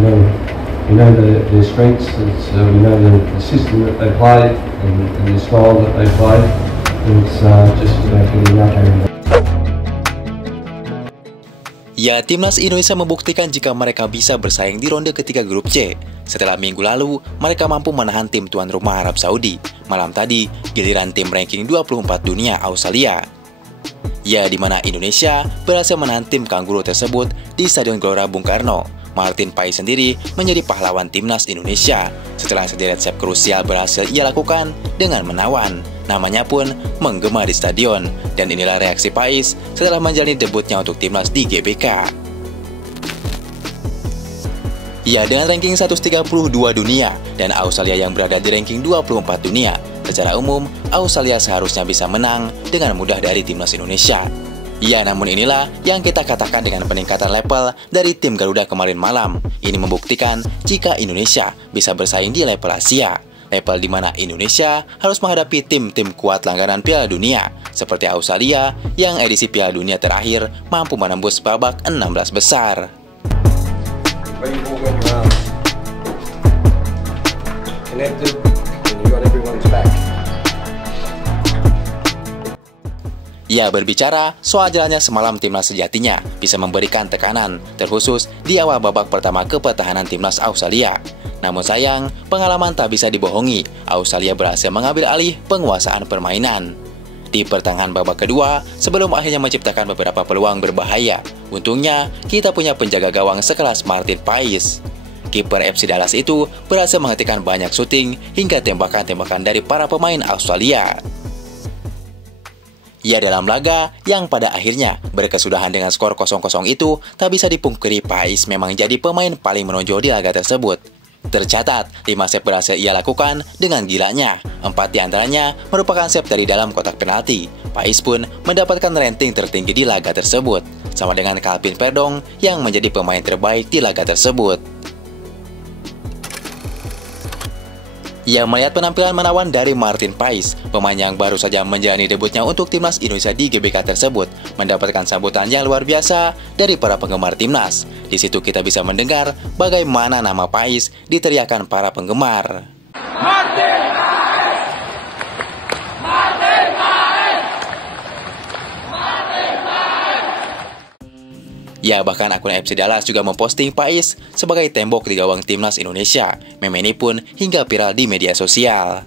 and then we know their strengths. We know the system that they play and the style that they play. And it's just getting that game. Ya, timnas Indonesia membuktikan jika mereka bisa bersaing di ronde ketiga grup C. Setelah minggu lalu, mereka mampu menahan tim tuan rumah Arab Saudi. Malam tadi, giliran tim ranking 24 dunia Australia. Ya, di mana Indonesia berhasil menahan tim Kangguru tersebut di Stadion Gelora Bung Karno. Martin Pais sendiri menjadi pahlawan timnas Indonesia setelah sederet save krusial berhasil ia lakukan dengan menawan. Namanya pun menggema di stadion, dan inilah reaksi Pais setelah menjalani debutnya untuk timnas di GBK. Ya, dengan ranking 132 dunia dan Australia yang berada di ranking 24 dunia, secara umum Australia seharusnya bisa menang dengan mudah dari timnas Indonesia. Ya, namun inilah yang kita katakan dengan peningkatan level dari tim Garuda kemarin malam. Ini membuktikan jika Indonesia bisa bersaing di level Asia. Level di mana Indonesia harus menghadapi tim-tim kuat langganan Piala Dunia, seperti Australia yang edisi Piala Dunia terakhir mampu menembus babak 16 besar. Ya, berbicara soal jalannya semalam timnas sejatinya bisa memberikan tekanan, terkhusus di awal babak pertama ke pertahanan timnas Australia. Namun sayang, pengalaman tak bisa dibohongi. Australia berhasil mengambil alih penguasaan permainan. Di pertengahan babak kedua, sebelum akhirnya menciptakan beberapa peluang berbahaya, untungnya kita punya penjaga gawang sekelas Martin Pais. Kiper FC Dallas itu berhasil menghentikan banyak syuting hingga tembakan-tembakan dari para pemain Australia. Ya, dalam laga yang pada akhirnya berkesudahan dengan skor 0-0 itu, tak bisa dipungkiri Pais memang jadi pemain paling menonjol di laga tersebut. Tercatat, 5 save berhasil ia lakukan dengan gilanya. 4 diantaranya merupakan save dari dalam kotak penalti. Pais pun mendapatkan rating tertinggi di laga tersebut, sama dengan Calvin Verdong yang menjadi pemain terbaik di laga tersebut. Ia melihat penampilan menawan dari Martin Pais, pemain yang baru saja menjalani debutnya untuk timnas Indonesia di GBK tersebut, mendapatkan sambutan yang luar biasa dari para penggemar timnas. Di situ kita bisa mendengar bagaimana nama Pais diteriakan para penggemar. Martin Pais! Martin Pais! Martin Pais! Ya, bahkan akun FC Dallas juga memposting Pais sebagai tembok di gawang timnas Indonesia. Meme ini pun hingga viral di media sosial.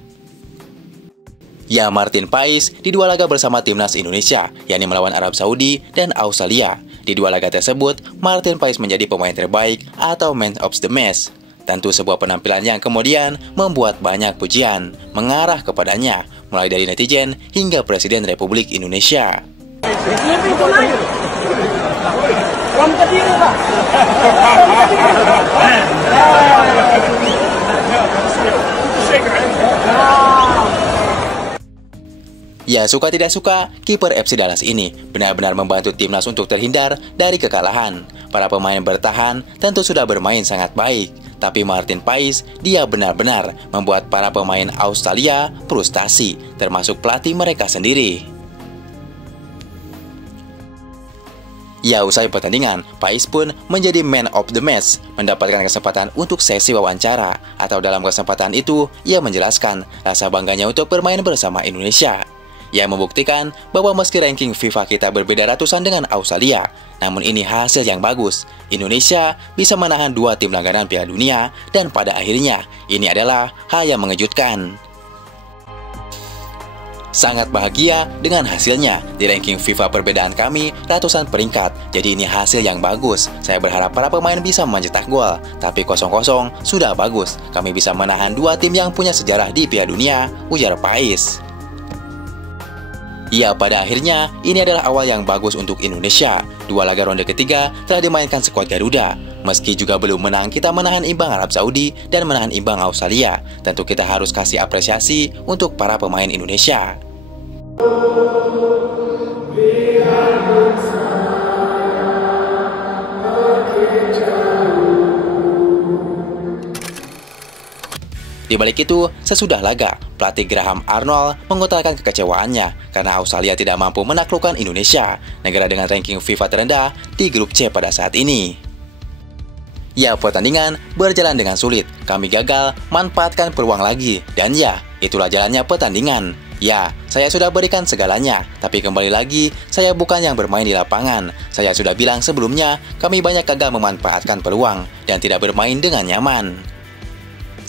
Ya, Martin Pais di 2 laga bersama timnas Indonesia, yakni melawan Arab Saudi dan Australia. Di 2 laga tersebut, Martin Pais menjadi pemain terbaik atau man of the match. Tentu sebuah penampilan yang kemudian membuat banyak pujian mengarah kepadanya, mulai dari netizen hingga Presiden Republik Indonesia. Ya, suka tidak suka, kiper FC Dallas ini benar-benar membantu timnas untuk terhindar dari kekalahan. Para pemain bertahan tentu sudah bermain sangat baik, tapi Martin Pais, dia benar-benar membuat para pemain Australia frustasi, termasuk pelatih mereka sendiri. Ya, usai pertandingan, Pais pun menjadi man of the match, mendapatkan kesempatan untuk sesi wawancara, atau dalam kesempatan itu, ia menjelaskan rasa bangganya untuk bermain bersama Indonesia. Ia membuktikan bahwa meski ranking FIFA kita berbeda ratusan dengan Australia, namun ini hasil yang bagus. Indonesia bisa menahan 2 tim langganan Piala Dunia, dan pada akhirnya, ini adalah hal yang mengejutkan. Sangat bahagia dengan hasilnya. Di ranking FIFA perbedaan kami ratusan peringkat, jadi ini hasil yang bagus. Saya berharap para pemain bisa mencetak gol, tapi 0-0 sudah bagus. Kami bisa menahan 2 tim yang punya sejarah di Piala Dunia, ujar Pais. Ya, pada akhirnya ini adalah awal yang bagus untuk Indonesia. 2 laga ronde ketiga telah dimainkan skuad Garuda. Meski juga belum menang, kita menahan imbang Arab Saudi dan menahan imbang Australia. Tentu kita harus kasih apresiasi untuk para pemain Indonesia. Di balik itu, sesudah laga, pelatih Graham Arnold mengutarakan kekecewaannya karena Australia tidak mampu menaklukkan Indonesia, negara dengan ranking FIFA terendah di grup C pada saat ini. Ya, pertandingan berjalan dengan sulit. Kami gagal manfaatkan peluang lagi. Dan ya, itulah jalannya pertandingan. Ya, saya sudah berikan segalanya. Tapi kembali lagi, saya bukan yang bermain di lapangan. Saya sudah bilang sebelumnya, kami banyak gagal memanfaatkan peluang dan tidak bermain dengan nyaman.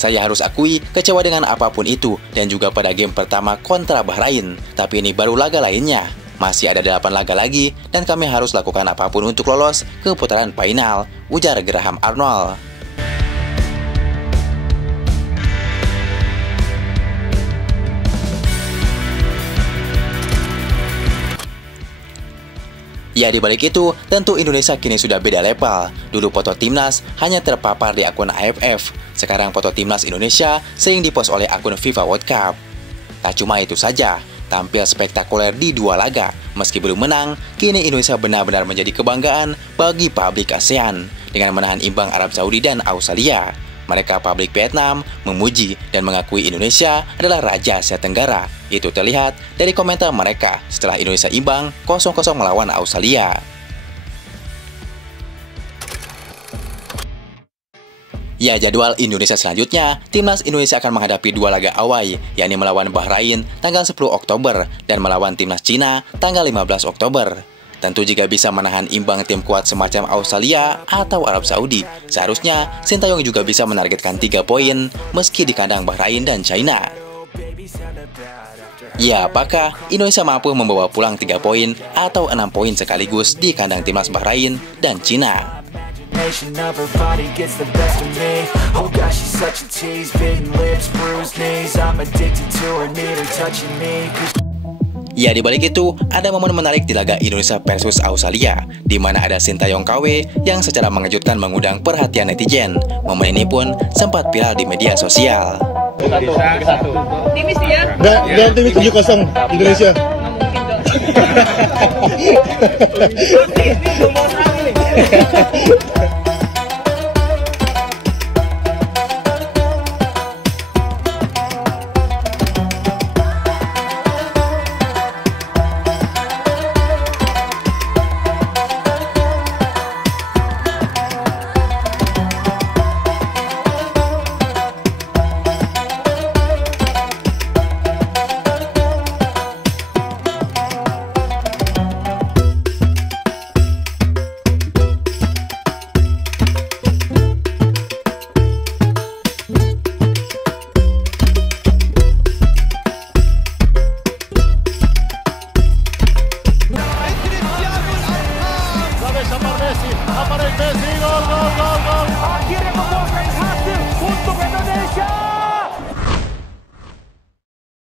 Saya harus akui kecewa dengan apapun itu dan juga pada game pertama kontra Bahrain. Tapi ini baru laga lainnya. Masih ada 8 laga lagi dan kami harus lakukan apapun untuk lolos ke putaran final, ujar Graham Arnold. Ya, di balik itu, tentu Indonesia kini sudah beda level. Dulu foto timnas hanya terpapar di akun AFF. Sekarang foto timnas Indonesia sering dipost oleh akun FIFA World Cup. Tak cuma itu saja, tampil spektakuler di 2 laga. Meski belum menang, kini Indonesia benar-benar menjadi kebanggaan bagi publik ASEAN dengan menahan imbang Arab Saudi dan Australia. Mereka publik Vietnam memuji dan mengakui Indonesia adalah Raja Asia Tenggara. Itu terlihat dari komentar mereka setelah Indonesia imbang 0-0 melawan Australia. Ya, jadwal Indonesia selanjutnya, timnas Indonesia akan menghadapi 2 laga awal, yakni melawan Bahrain tanggal 10 Oktober dan melawan timnas Cina tanggal 15 Oktober. Tentu jika bisa menahan imbang tim kuat semacam Australia atau Arab Saudi, seharusnya Sintayong juga bisa menargetkan 3 poin meski di kandang Bahrain dan China. Ya, apakah Indonesia mampu membawa pulang 3 poin atau 6 poin sekaligus di kandang timnas Bahrain dan Cina? Ya, di balik itu, ada momen menarik di laga Indonesia versus Australia, di mana ada Sintayong KW yang secara mengejutkan mengundang perhatian netizen. Momen ini pun sempat viral di media sosial. Timis ya? Dan timis 7-0 Indonesia. Nggak mungkin dong.